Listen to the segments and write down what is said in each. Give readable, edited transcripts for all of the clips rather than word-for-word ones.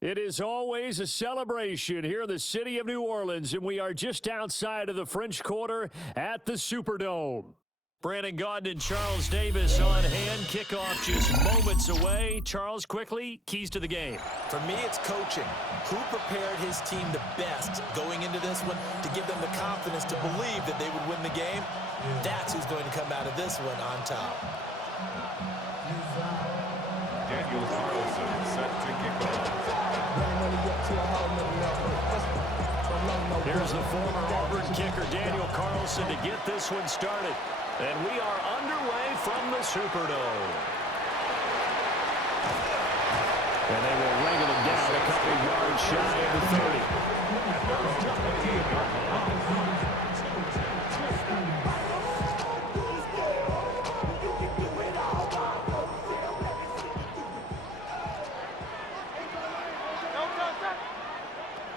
It is always a celebration here in the city of New Orleans, and we are just outside of the French Quarter at the Superdome. Brandon Gaudin and Charles Davis on hand. Kickoff just moments away. Charles, quickly, keys to the game. For me, it's coaching. Who prepared his team the best going into this one to give them the confidence to believe that they would win the game? That's who's going to come out of this one on top. Daniel Carlson set to kick off. Here's the former Auburn kicker, Daniel Carlson, to get this one started. And we are underway from the Superdome. And they will wrangle him down a couple of yards shy of the 30.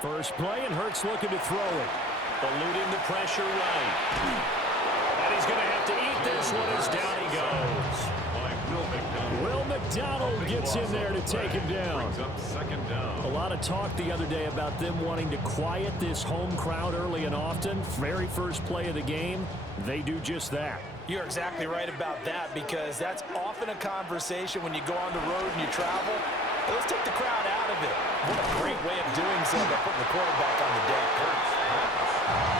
First play, and Hurts looking to throw it. Eluding the pressure right. And he's going to have to eat this one as down he goes. Will McDonald gets in there to take him down. A lot of talk the other day about them wanting to quiet this home crowd early and often. Very first play of the game, they do just that. You're exactly right about that, because that's often a conversation when you go on the road and you travel. Let's take the crowd out of it. What a great way of doing so by putting the quarterback on the deck.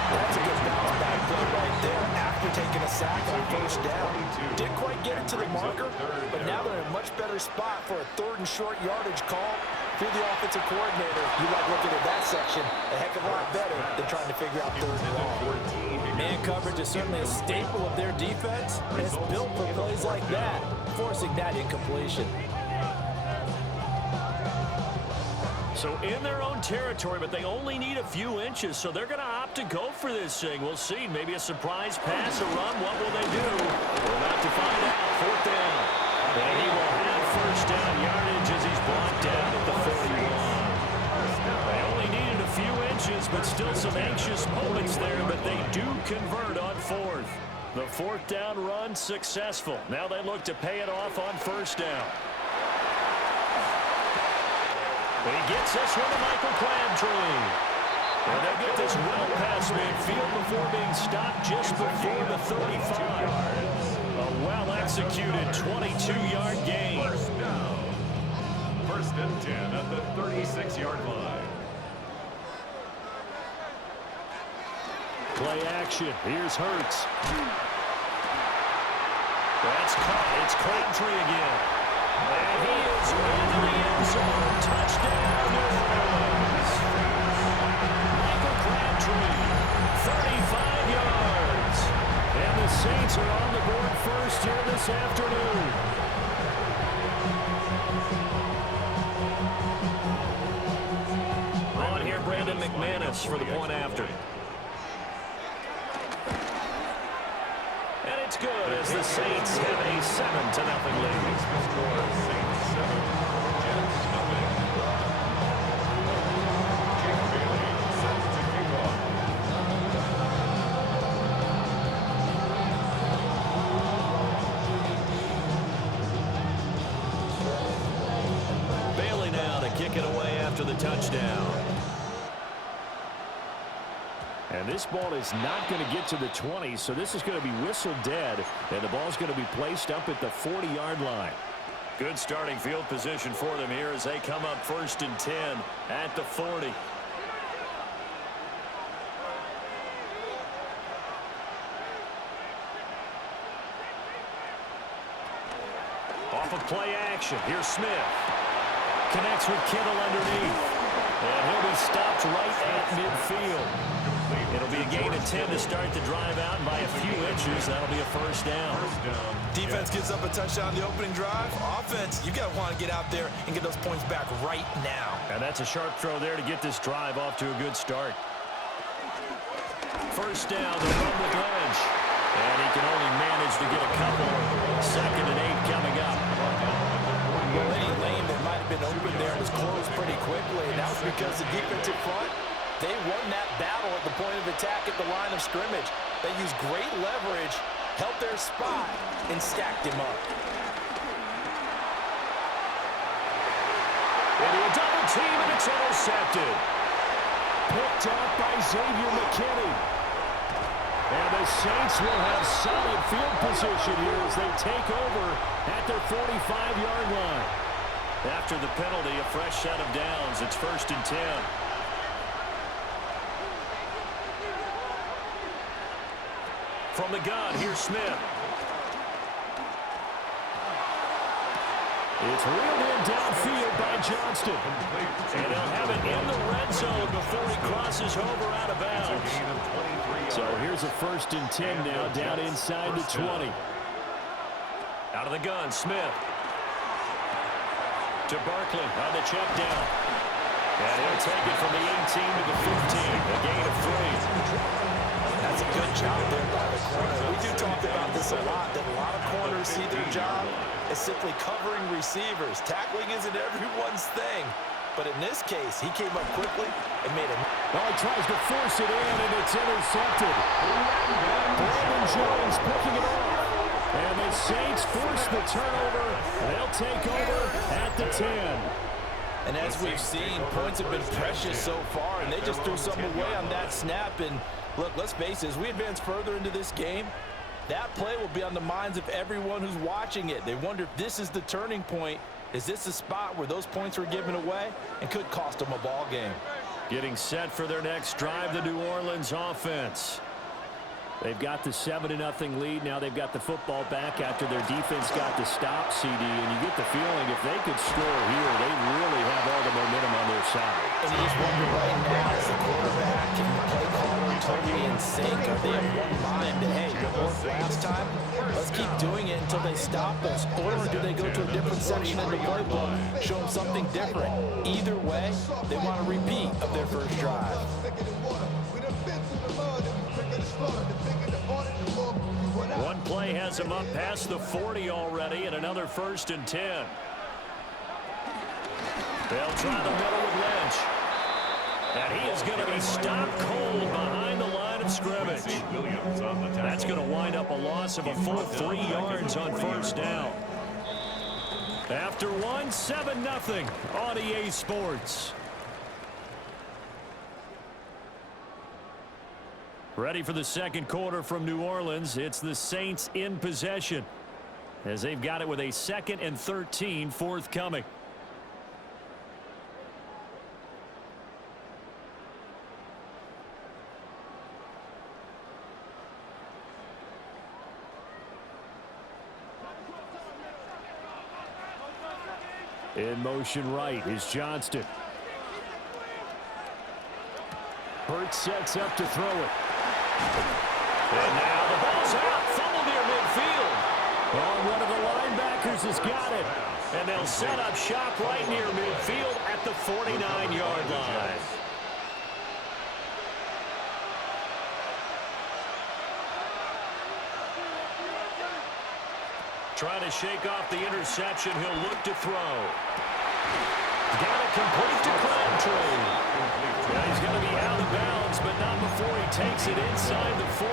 That's a good bounce back play right there after taking a sack on first down. Didn't quite get it to the marker, but now they're in a much better spot for a 3rd and short yardage call. If you're the offensive coordinator, you like looking at that section a heck of a lot better than trying to figure out 3rd and long. Man coverage is certainly a staple of their defense, and it's built for plays like that, forcing that incompletion. So in their own territory, but they only need a few inches, so they're going to opt to go for this thing. We'll see. Maybe a surprise pass, a run. What will they do? We're about to find out. 4th down. And he will have first down yardage as he's blocked down at the 41. They only needed a few inches, but still some anxious moments there, but they do convert on 4th. The 4th down run successful. Now they look to pay it off on first down. And he gets this one to Michael Crabtree. And they get this well past midfield before being stopped just before the 35. A well-executed 22-yard gain. First and 10 at the 36-yard line. Play action. Here's Hurts. That's caught. It's Crabtree again. And he is into the end zone. Touchdown, New Orleans. Michael Crabtree, 35 yards. And the Saints are on the board first here this afternoon. On here, Brandon McManus for the point after. And it's good as the Saints have a 7-0 lead. Bailey now to kick it away after the touchdown. And this ball is not going to get to the 20, so this is going to be whistled dead, and the ball's going to be placed up at the 40-yard line. Good starting field position for them here as they come up 1st and 10 at the 40. Off of play action, here's Smith. Connects with Kittle underneath. And he'll be stopped right at midfield. It'll be a gain of 10 to start the drive out, and by a few inches, that'll be a first down. Defense gives up a touchdown the opening drive. Offense, you got to want to get out there and get those points back right now. And that's a sharp throw there to get this drive off to a good start. First down, the run with Lynch. And he can only manage to get a couple. 2nd and 8 coming up. Well, any lane that might have been open there was closed pretty quickly. That was because the defensive front, they won that battle at the point of attack at the line of scrimmage. They used great leverage, held their spot, and stacked him up. Into a double team, and it's intercepted. Picked up by Xavier McKinney. And the Saints will have solid field position here as they take over at their 45-yard line. After the penalty, a fresh set of downs. It's 1st and 10. From the gun, here's Smith. It's reeled in downfield by Johnston. And he'll have it in the red zone before he crosses over out of bounds. So here's a 1st and 10 now, down inside the 20. Out of the gun, Smith. To Barkley on the check down. And he'll take it from the 18 to the 15. A gain of 3. That's a good job there by the corner. We do talk about this a lot, that a lot of corners see their job as simply covering receivers. Tackling isn't everyone's thing. But in this case, he came up quickly and made a... Well, he tries to force it in, and it's intercepted. Brandon Jones picking it off. And the Saints force the turnover. They'll take over at the 10. And as we've seen, points have been precious so far, and they just threw something away on that snap. And look, let's face it, as we advance further into this game, that play will be on the minds of everyone who's watching it. They wonder if this is the turning point. Is this the spot where those points were given away and could cost them a ball game? Getting set for their next drive, the New Orleans offense. They've got the 7-0 lead. Now they've got the football back after their defense got the stop, CD. And you get the feeling if they could score here, they really have all the momentum on their side. And you just wonder right now, as the quarterback and the play caller totally in sync, are they in one mind that, hey, it worked last time, let's keep doing it until they stop us? Or do they go to a different section in the playbook, show them something different? Either way, they want a repeat of their first drive. One play has him up past the 40 already, and another 1st and 10. They'll try the middle with Lynch. And he is going to be stopped cold behind the line of scrimmage. That's going to wind up a loss of a full 3 yards on 1st down. After 7-0 on EA Sports. Ready for the second quarter from New Orleans. It's the Saints in possession as they've got it with a 2nd and 13 forthcoming. In motion right is Johnston. Burt sets up to throw it. And now the ball's out. Fumble near midfield. Oh, one of the linebackers has got it. And they'll set up shop right near midfield at the 49-yard line. Trying to shake off the interception. He'll look to throw. Got it complete to Crabtree. Yeah, he's going to be out of bounds, but not before he takes it inside the 40.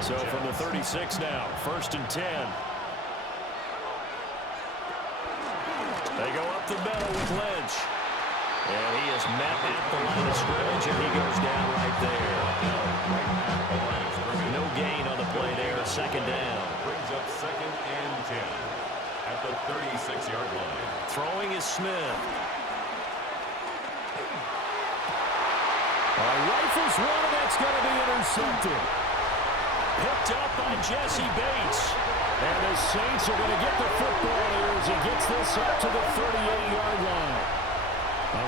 So from the 36 now, 1st and 10. They go up the middle with Lynch. And he is met at the line of scrimmage, and he goes down right there. No gain on the play there, 2nd down. Brings up 2nd and 10 at the 36-yard line. Throwing is Smith. Rifles one, and that's going to be intercepted. Picked up by Jesse Bates. And the Saints are going to get the football here as he gets this up to the 38-yard line.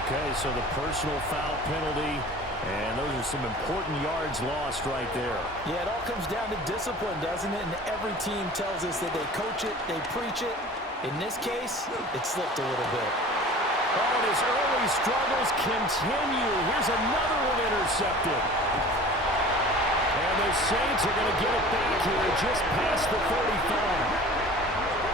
Okay, so the personal foul penalty, and those are some important yards lost right there. Yeah, it all comes down to discipline, doesn't it? And every team tells us that they coach it, they preach it. In this case, it slipped a little bit. Oh, and his early struggles continue. Here's another one intercepted. And the Saints are going to get it back here just past the 45.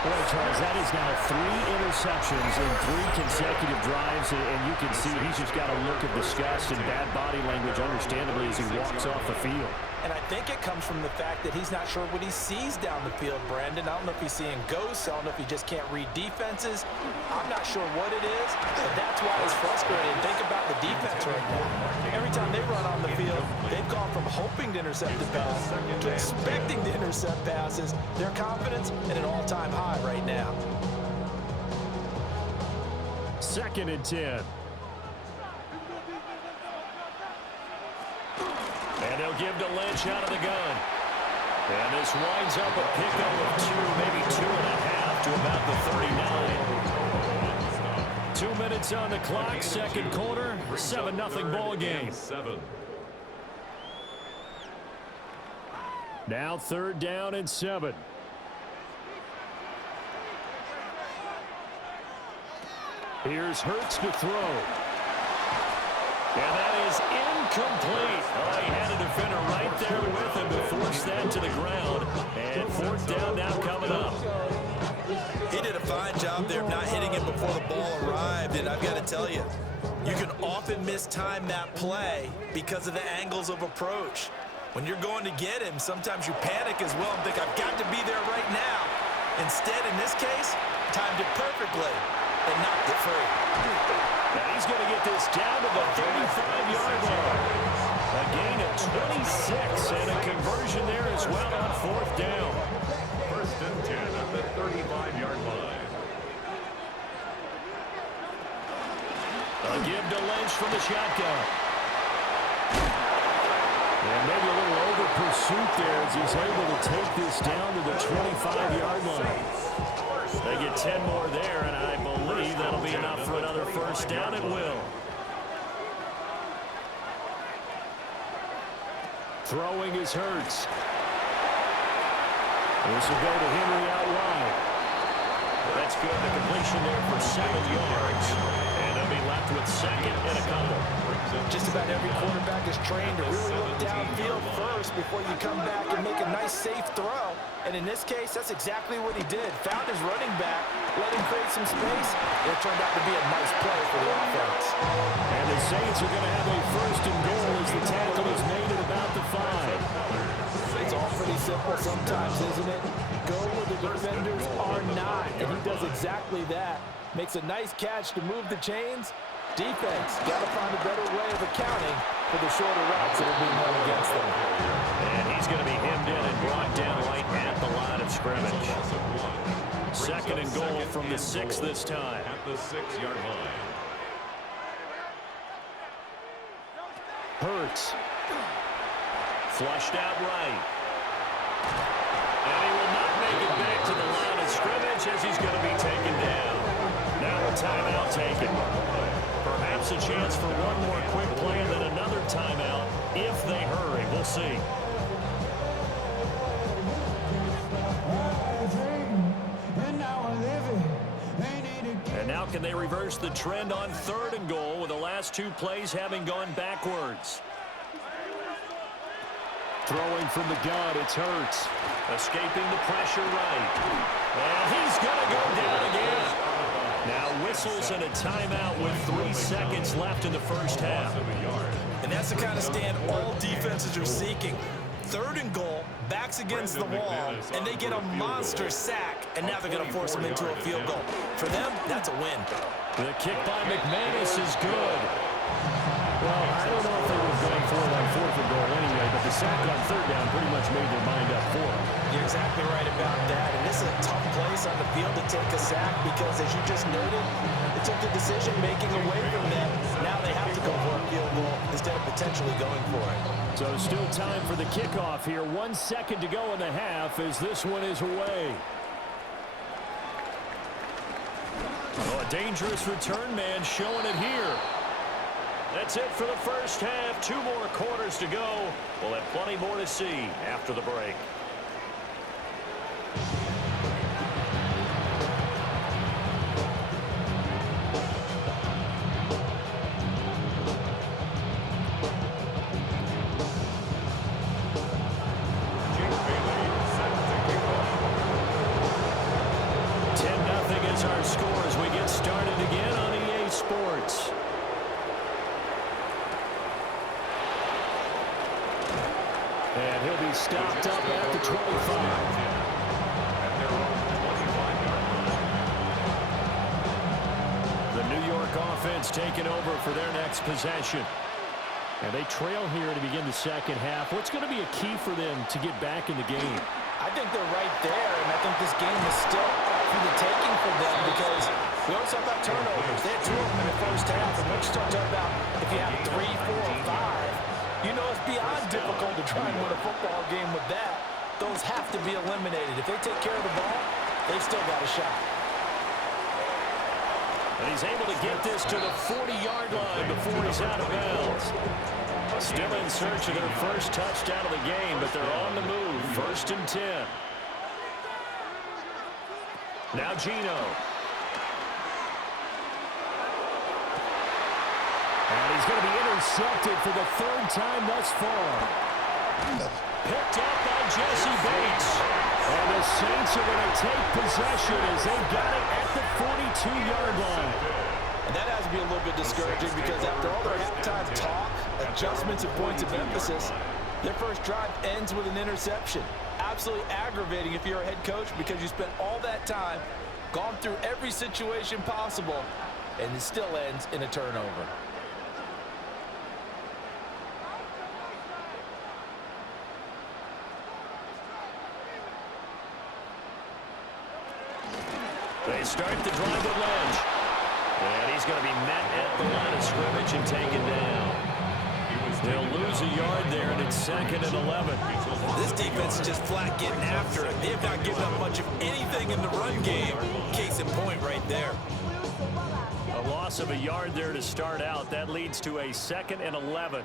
Boy, Charles, that is now 3 interceptions in 3 consecutive drives, and you can see he's just got a look of disgust and bad body language, understandably, as he walks off the field. And I think it comes from the fact that he's not sure what he sees down the field, Brandon. I don't know if he's seeing ghosts. I don't know if he just can't read defenses. I'm not sure what it is, but that's why he's frustrated. Think about the defense right now. Every time they run on the field, they've gone from hoping to intercept the pass to expecting to intercept passes. Their confidence at an all-time high right now. 2nd and 10. And they'll give to Lynch out of the gun. And this winds up a pickup of 2, maybe 2.5 to about the 39. 2 minutes on the clock, 2nd quarter, 7-0 ball game. Now 3rd down and 7. Here's Hurts to throw. And that is incomplete. Oh, he had a defender right there with him to force that to the ground. And 4th down now coming up. He did a fine job there of not hitting him before the ball arrived. And I've got to tell you, you can often mistime that play because of the angles of approach. When you're going to get him, sometimes you panic as well and think, I've got to be there right now. Instead, in this case, timed it perfectly and knocked it free. And he's going to get this down to the 35-yard line. A gain of 26 and a conversion there as well on 4th down. 1st and 10 at the 35-yard line. A give to Lynch from the shotgun. And maybe a little over pursuit there as he's able to take this down to the 25-yard line. They get 10 more there, and I believe that'll be enough for another 1st down. It will. Throwing is Hurts. This will go to Henry out wide. That's good. The completion there for 7 yards. And they'll be left with 2nd and a couple. Just about every quarterback is trained to really look downfield first before you come back and make a nice, safe throw. And in this case, that's exactly what he did. Found his running back, let him create some space. It turned out to be a nice play for the offense. And the Saints are going to have a 1st and goal as the tackle is made at about the 5. It's all pretty simple sometimes, isn't it? Go where the defenders are not. And he does exactly that. Makes a nice catch to move the chains. Defense got to find a better way of accounting for the shorter routes that are being run against them. And he's going to be hemmed in and brought down right at the line of scrimmage. 2nd and goal from the 6 this time. At the 6-yard line. Hurts. Flushed out right. And he will not make it back to the line of scrimmage as he's going to be taken down. Now a timeout taken. Perhaps a chance for one more quick play and then another timeout if they hurry. We'll see. And now can they reverse the trend on 3rd and goal with the last 2 plays having gone backwards? Throwing from the gun, it's Hurts. Escaping the pressure right. And he's going to go down again. Now whistles and a timeout with 3 seconds left in the 1st half. And that's the kind of stand all defenses are seeking. 3rd and goal, backs against the wall, and they get a monster sack, and now they're going to force them into a field goal. For them, that's a win. The kick by McManus is good. Well, I don't know if they were going for it on 4th and goal anyway, but the sack on 3rd down pretty much made their mind up for it. You're exactly right about that, and this is a tough place on the field to take a sack because, as you just noted, it took the decision-making away from them. Now they have to go for a field goal instead of potentially going for it. So still time for the kickoff here. 1 second to go in the half as this one is away. Oh, a dangerous return man showing it here. That's it for the 1st half. 2 more quarters to go. We'll have plenty more to see after the break. Our score as we get started again on EA Sports. And he'll be stopped up at the 25. At their own 25-yard line. The New York offense taking over for their next possession. And they trail here to begin the second half. What's going to be a key for them to get back in the game? I think they're right there, and I think this game is still up for the taking for them because we always talk about turnovers. They had 2 of them in the first half, and once you start talking about if you have 3, 4, or 5, you know it's beyond difficult to try and win a football game with that. Those have to be eliminated. If they take care of the ball, they've still got a shot. And he's able to get this to the 40-yard line before he's out of bounds. Still in search of their first touchdown of the game, but they're on the move. 1st and 10. Now Geno. And he's going to be intercepted for the 3rd time thus far. Picked up by Jesse Bates. And the Saints are going to take possession as they've got it at the 42-yard line. And that has to be a little bit discouraging because after all their halftime talk, adjustments, and points of emphasis, their first drive ends with an interception. Absolutely aggravating if you're a head coach because you spent all that time, gone through every situation possible, and it still ends in a turnover. They start the drive with Lynch. And he's going to be met at the line of scrimmage and taken down. They'll lose a yard there, and it's 2nd and 11. This defense is just flat getting after it. They have not given up much of anything in the run game. Case in point right there. A loss of a yard there to start out. That leads to a 2nd and 11.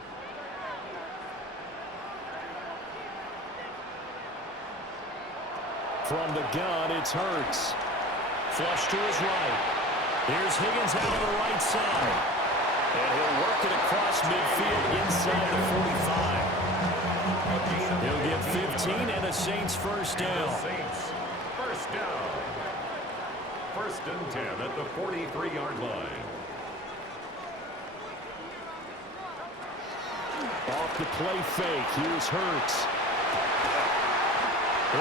From the gun, it's Hurts. Flush to his right. Here's Higgins out on the right side. And he'll work it across midfield inside the 45. He'll get 15 and a Saints first down. Saints first down. 1st and 10 at the 43-yard line. Off the play fake. Here's Hurts.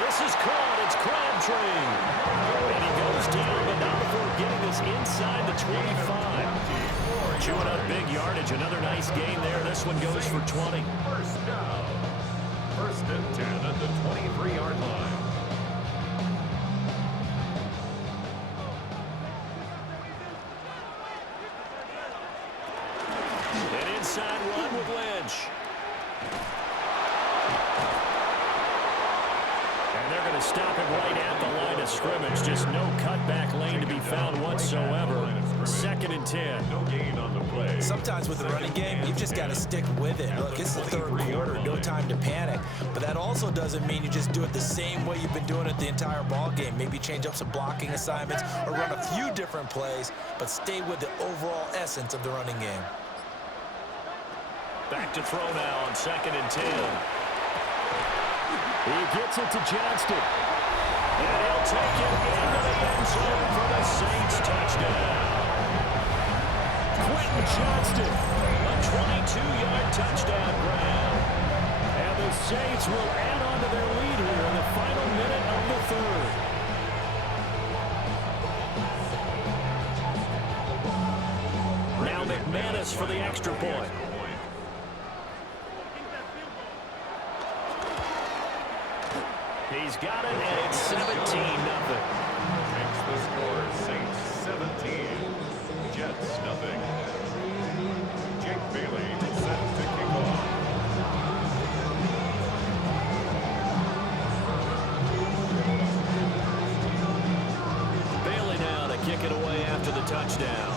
This is caught. It's Crabtree. And he goes down, but not before getting this inside the 25. Chewing up big yardage. Another nice gain there. This one goes for 20. First down. 1st and 10 at the 23-yard line. An inside run with Lynch. And they're going to stop him right at the line of scrimmage. Just no cutback lane to be found whatsoever. 2nd and 10. No gain on the play. Sometimes with the running game, you've just got to stick with it. Look, it's the 3rd quarter, no time to panic. But that also doesn't mean you just do it the same way you've been doing it the entire ball game. Maybe change up some blocking assignments or run a few different plays, but stay with the overall essence of the running game. Back to throw now on 2nd and 10. He gets it to Johnston. And he'll take it into the end zone for the Saints touchdown. Quentin Johnston, a 22-yard touchdown grab. And the Saints will add on to their lead here in the final minute of the 3rd. Now McManus for the extra point. He's got it, and it's 17-0. Makes the score Saints 17. Jets nothing. Jake Bailey set to kick off. Bailey now to kick it away after the touchdown.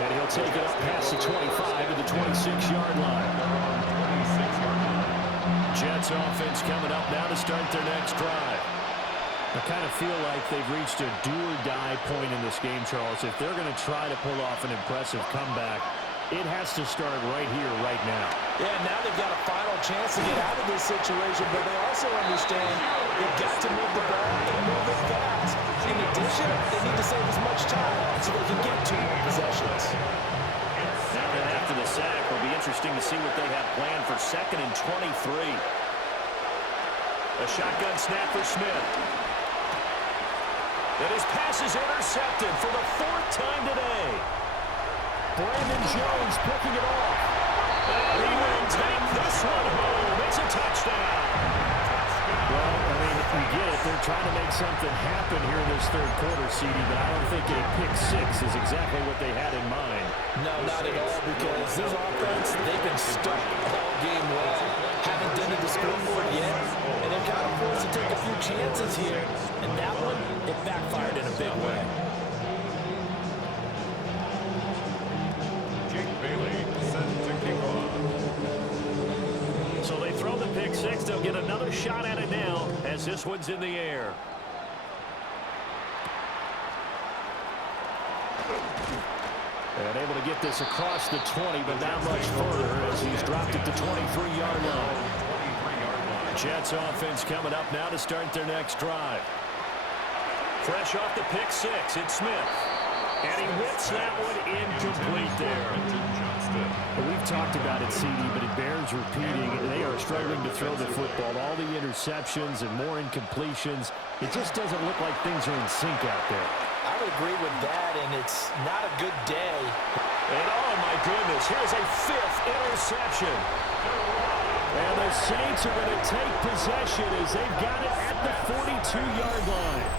And he'll take it up past the 25 to the 26-yard line. Jets offense coming up now to start their next drive. I kind of feel like they've reached a do-or-die point in this game, Charles. If they're going to try to pull off an impressive comeback, It has to start right here, right now. Yeah, now they've got a final chance to get out of this situation, but they also understand they've got to move the ball and move it fast. In addition, they need to save as much time so they can get 2 more possessions. And after the sack, it'll be interesting to see what they have planned for 2nd and 23. A shotgun snap for Smith. And his pass is intercepted for the 4th time today. Brandon Jones picking it off. And he will take this one home. It's a touchdown. Well, I mean, we get it. They're trying to make something happen here in this 3rd quarter, CD, but I don't think a pick 6 is exactly what they had in mind. No, not at all, because this offense, they've been stuck all game long. Haven't done it to scoreboard yet, and they're kind of forced to take a few chances here. And that one, it backfired in a big way. Jake Bailey set to kick off. So they throw the pick 6. They'll get another shot at it now as this one's in the air. And able to get this across the 20, but not much further as he's dropped it to 23-yard line. Jets offense coming up now to start their next drive. Fresh off the pick 6, it's Smith. And he whips that one incomplete there. Well, we've talked about it, CD, but it bears repeating. They are struggling to throw the football. All the interceptions and more incompletions. It just doesn't look like things are in sync out there. I would agree with that, and it's not a good day. And oh my goodness, here's a 5th interception. And the Saints are going to take possession as they've got it at the 42-yard line.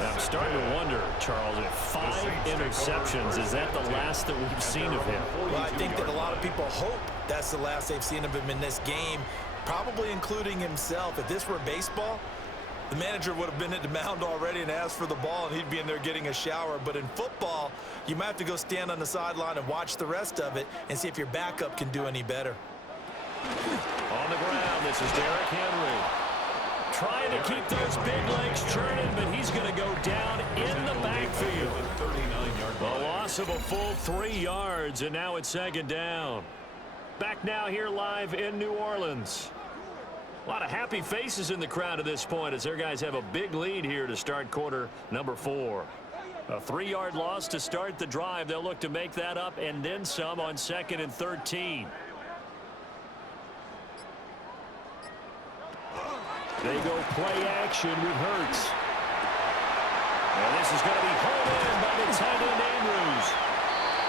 I'm starting to wonder, Charles, if 5 interceptions, is that the last that we've seen of him? Well, I think that a lot of people hope that's the last they've seen of him in this game, probably including himself. If this were baseball, the manager would have been at the mound already and asked for the ball, and he'd be in there getting a shower. But in football, you might have to go stand on the sideline and watch the rest of it and see if your backup can do any better. On the ground, this is Derrick Henry. Trying to keep those big legs churning, but he's going to go down in the backfield. A loss of a full 3 yards, and now it's 2nd down. Back now here live in New Orleans. A lot of happy faces in the crowd at this point as their guys have a big lead here to start quarter number 4. A 3-yard loss to start the drive. They'll look to make that up and then some on 2nd and 13. They go play action with Hurts. And this is going to be home in by the tight end Andrews.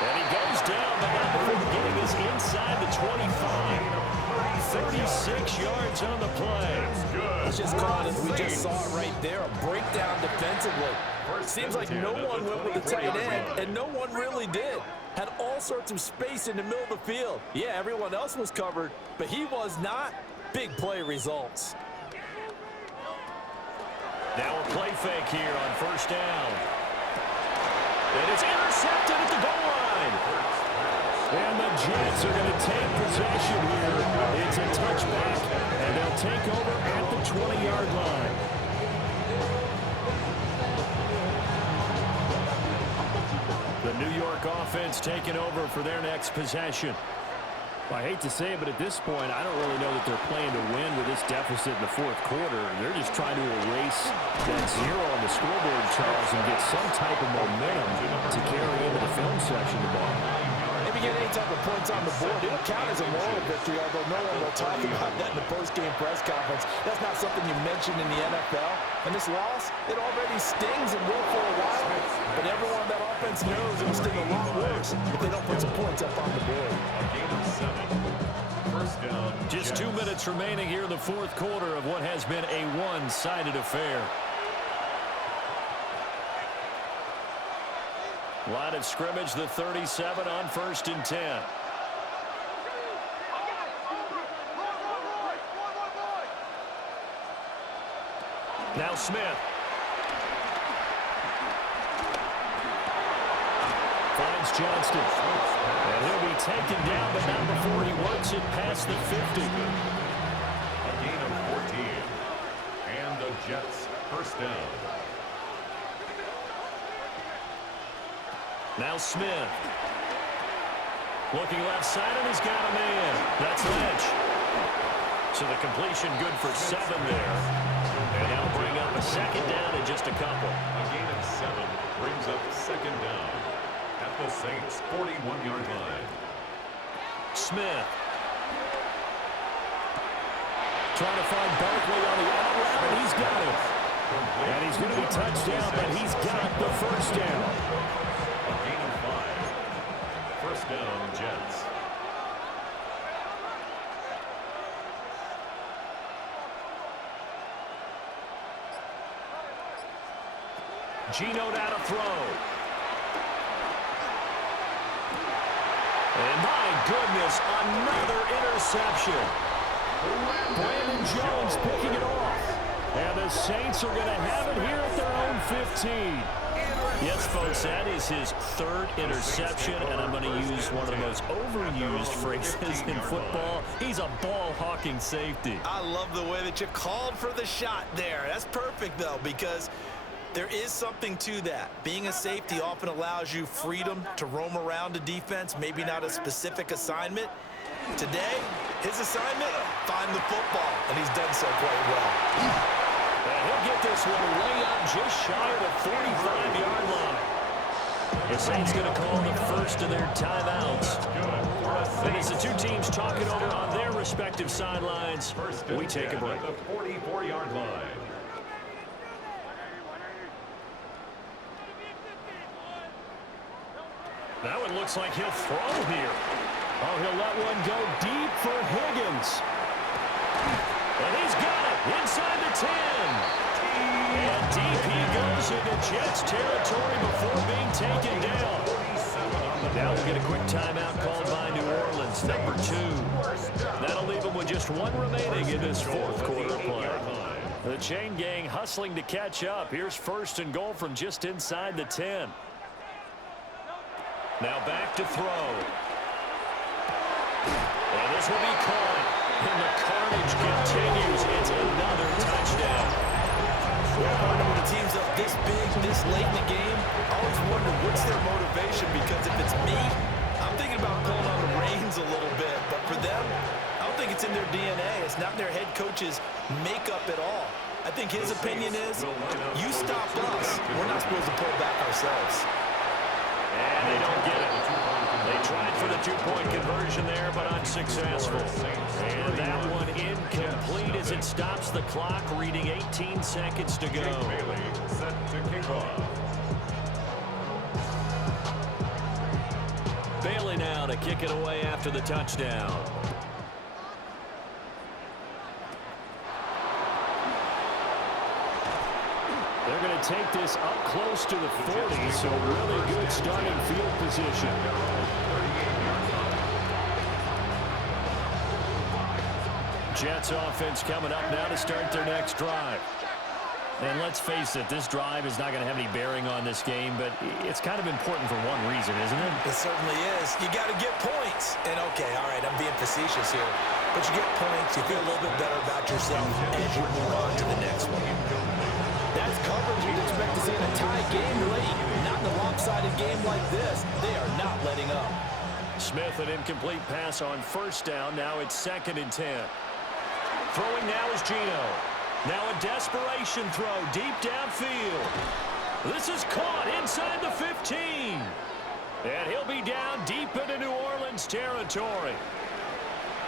And he goes down, but not before getting us inside the 25. 36 yards on the play. Let's just call it, we just saw it right there, a breakdown defensively. Seems like no one went with the tight end, and no one really did. Had all sorts of space in the middle of the field. Yeah, everyone else was covered, but he was not. Big play results. Now a play fake here on 1st down. It is intercepted at the goal line. And the Jets are going to take possession here. It's a touchback, and they'll take over at the 20-yard line. The New York offense taking over for their next possession. Well, I hate to say it, but at this point, I don't really know that they're playing to win with this deficit in the 4th quarter. They're just trying to erase that 0 on the scoreboard, Charles, and get some type of momentum to carry into the film section tomorrow. If you get any type of points on the board, it'll count as a moral victory, although no one will talk about that in the post-game press conference. That's not something you mention in the NFL. And this loss, it already stings and will for a while. But everyone on that offense knows it will sting a lot worse if they don't put some points up on the board. Just 2 minutes remaining here in the 4th quarter of what has been a one-sided affair. Line of scrimmage, the 37 on 1st and 10. Now Smith. Finds Johnston. And he'll be taken down, but not before he works it past the 50. A gain of 14. And the Jets 1st down. Now Smith. Looking left side, and he's got a man. That's Lynch. So the completion good for 7 there. And that'll bring up a second down in just a couple. A gain of 7 brings up second down at the Saints' 41-yard line. Smith. Trying to find Barkley on the out route, and he's got it. And he's going to be touched down, but he's got the first down. A gain of 5. First down, Jets. Geno down to throw. And my goodness, another interception. Brandon Jones picking it off. And the Saints are going to have it here at their own 15. Yes, folks, that is his 3rd interception, and I'm going to use one of the most overused phrases in football. He's a ball-hawking safety. I love the way that you called for the shot there. That's perfect, though, because there is something to that. Being a safety often allows you freedom to roam around a defense, maybe not a specific assignment. Today, his assignment, find the football, and he's done so quite well. And he'll get this one way up just shy of the 45-yard line. The Saints going to call the first of their timeouts. And as the two teams talking over on their respective sidelines, we take a break. At the 44-yard line. Now it looks like he'll throw here. Oh, he'll let one go deep for Higgins. And he's got it inside the 10. And deep he goes into Jets territory before being taken down. Now we'll get a quick timeout called by New Orleans, number 2. That'll leave them with just 1 remaining in this 4th quarter play. The chain gang hustling to catch up. Here's 1st and goal from just inside the 10. Now back to throw. And this will be caught. And the carnage continues. It's another touchdown. Well, partner, when a team's up this big, this late in the game, I always wonder what's their motivation, because if it's me, I'm thinking about pulling on the reins a little bit. But for them, I don't think it's in their DNA. It's not in their head coach's makeup at all. I think his opinion is, you stop us, we're not supposed to pull back ourselves. And they don't get it. They tried for the 2-point conversion there, but unsuccessful. And that one incomplete as it stops the clock, reading 18 seconds to go. Bailey set to kick off. Bailey now to kick it away after the touchdown. They're going to take this up close to the 40, so really good starting field position. Jets offense coming up now to start their next drive. And let's face it, this drive is not going to have any bearing on this game, but it's kind of important for one reason, isn't it? It certainly is. You got to get points. And okay, all right, I'm being facetious here. But you get points, you feel a little bit better about yourself as you move on to the next one. That's coverage you'd expect to see in a tie game late. Not in a lopsided game like this. They are not letting up. Smith, an incomplete pass on 1st down. Now it's 2nd and 10. Throwing now is Geno. Now a desperation throw deep downfield. This is caught inside the 15. And he'll be down deep into New Orleans territory.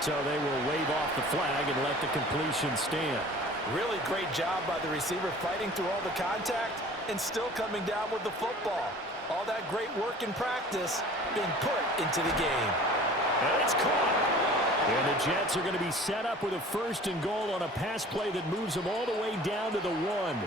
So they will wave off the flag and let the completion stand. Really great job by the receiver fighting through all the contact and still coming down with the football. All that great work in practice being put into the game. And it's caught. And the Jets are going to be set up with a 1st and goal on a pass play that moves them all the way down to the 1.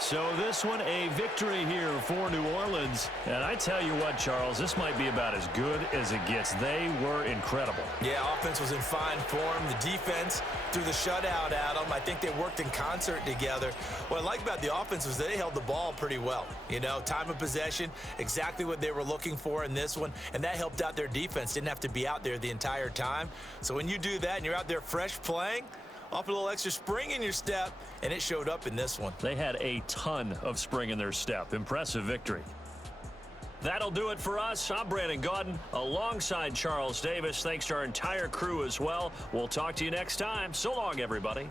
So this one a victory here for New Orleans. And I tell you what, Charles, this might be about as good as it gets. They were incredible. Yeah, offense was in fine form. The defense threw the shutout at them. I think they worked in concert together. What I like about the offense was they held the ball pretty well. You know, time of possession, exactly what they were looking for in this one. And that helped out their defense. Didn't have to be out there the entire time. So when you do that and you're out there fresh playing, off a little extra spring in your step, and it showed up in this one. They had a ton of spring in their step. Impressive victory. That'll do it for us. I'm Brandon Gaudin alongside Charles Davis. Thanks to our entire crew as well. We'll talk to you next time. So long, everybody.